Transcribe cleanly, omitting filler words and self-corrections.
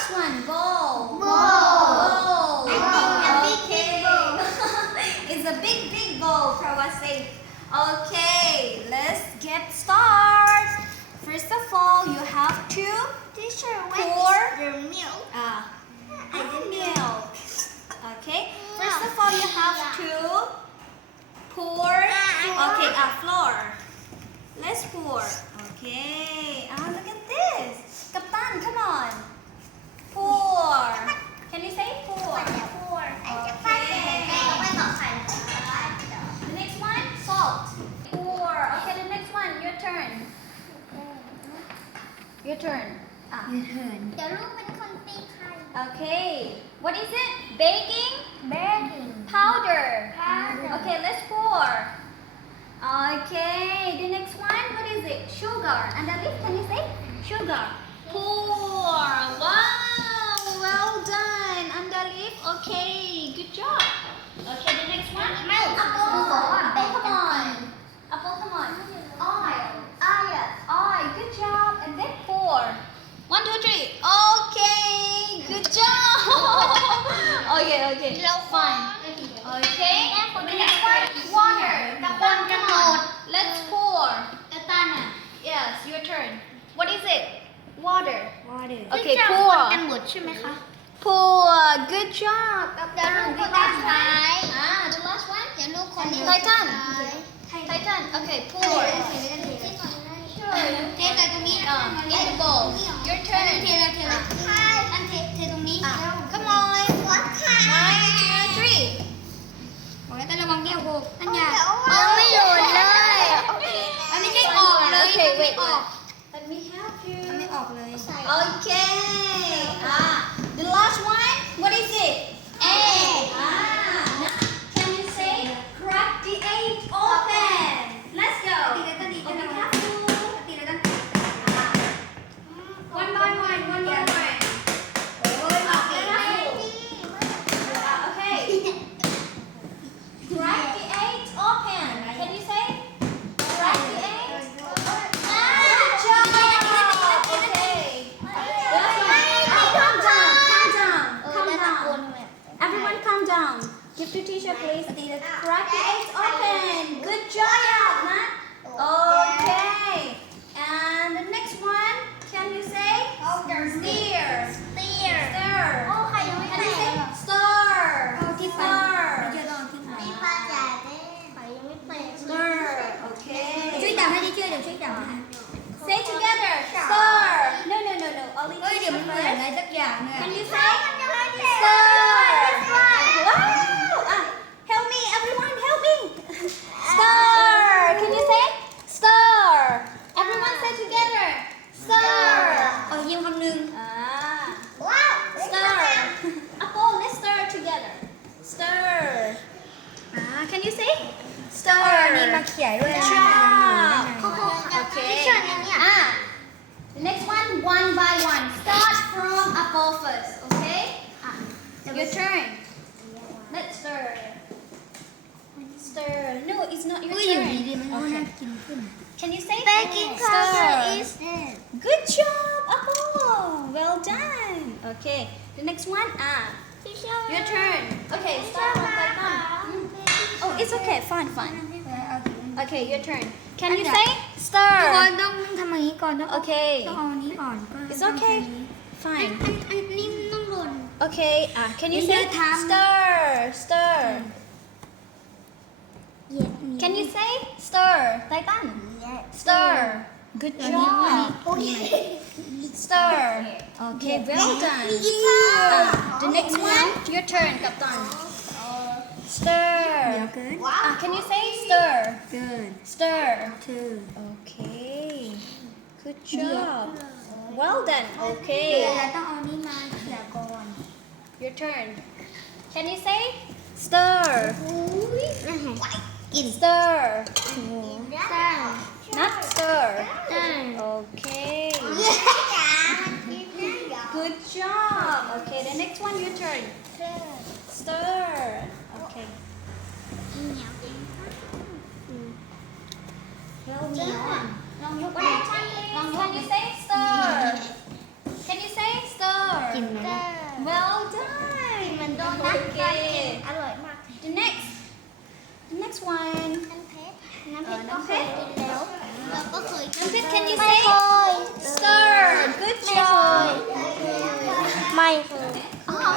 last one. Bowl. Bowl. Bowl. I think a big bowl. It's a big bowl. Prava say. Okay, let's get started. First of all, you have to Teacher, pour the milk? milk. Okay. First of all, you have to pour. Okay, flour. Let's pour. Okay. Look at this. Kaptan, come on. Pour. Can you say pour? Pour. Okay. The next one, salt. Pour. Okay, the next one, your turn. Your turn. Your turn. เดี๋ยวลูกเป็นคนตีไข่ Okay. What is it? Baking Baking. powder. Powder. Okay, let's pour. Okay, the next one, what is it? Sugar. And the lip, can you say? Sugar. Pour. Wow, well done. And the lip, okay, good job. Okay, the next one. Apple. Come on. Apple, come on. Oil. Good job. And then pour. 1, 2, 3. Okay, good job. Okay. Fine. Okay. The next one, water. Let's pour. Yes, your turn. What is it? Water. Okay, pour. กันหมดใช่ไหมคะ Pour. Good job. เดี๋ยวลูกคนสุดท้าย The last one. เดี๋ยวลูกคนนี้ Titan. Okay, pour. เทแต่ตรงนี้ In the bowl. Your turn. เทอันเทตรงนี้ Come on. วัดค่ะ 1, 2, 3. บอกแล้วแต่ระวังแก้วโบกอันยา เอาไม่หยุดเลย อันนี้ไม่ออกเลย Okay, ไม่ wait. ออก Let me help you. ไม่ออกเลย Okay. The last one. What is it? Egg. Now, can you say crack the egg open? Let's go. Okay, careful. One by one. Okay. Crack the egg open. Can you say crack the egg? Good job. Okay. Calm down. Everyone calm down. Give to teacher, please. Crack the egg open. Good job, Nat. Okay. And the next one, can you say? Stir. โอ้ใครยังไม่ Can แต you ก say stir? ที่ปา Stir. ที่ปาจ่ายได้ใครยังไม่แตก Stir. Okay. ช่วยจับให้ดิเชื่อเดี๋ยวช่วยจับให้ Say together. Stir. No. Only เฮ้ยเดี๋ยวมัน teacher เหมือนอะไร first. สักอย่างเนี่ย Can you say? Stir. Wow. Help me, everyone. Help me. Stir. Can you say? Stir. Everyone say together. Stir. ขอยืมคำหนึ่ง Wow. Stir. Apple, let's stir together. Stir. Can you say? อันนี้มา Stir. เขี่ยด้วย Good job. Okay. The next one by one. Start from apple first, okay? Your turn. Let's stir. Stir. No, it's not your อุ้ยอยู่ turn. ดีๆมันก็น่ากินขึ้น Can you say? Baking Stir. powder is Good job, Apple. Well done. Okay. The next one. Your turn. Okay. Start from the bottom. Oh, it's okay. Fine. Okay, your turn. Can you say ทุกคน stir? ต้องทำอย่างนี้ก่อนต้อง Okay. ต้องเอาอันนี้ก่อน It's okay. อั Fine. นนี้ต้องหล่น Okay. Can you Is say your time? stir? Can you say stir? Titan. Stir. Good อันนี้ job. Stir. Okay, well done. The next one, your turn, Kaptan. Stir. เกิน Can you say stir? เกิน Stir. คือ Okay. Good job. Well done. เรา Okay. ต้องเอานี้มาเขี่ยก่อน Your turn. Can you say stir? กิน Stir. ได้ Not stir. ได้ Okay. Good job. Okay, the next one, your turn. Stir. Okay. Well done. Can you say stir? Can you say stir? กินนะ well done เหมือนโดนัท okay อร่อยมาก the next one น้ำเพชรก็เคยกินแล้วเราก็เคยกิน น้ำเพชร can you ไม่ say เคย sir good ไม่เค job ยไม่เคย oh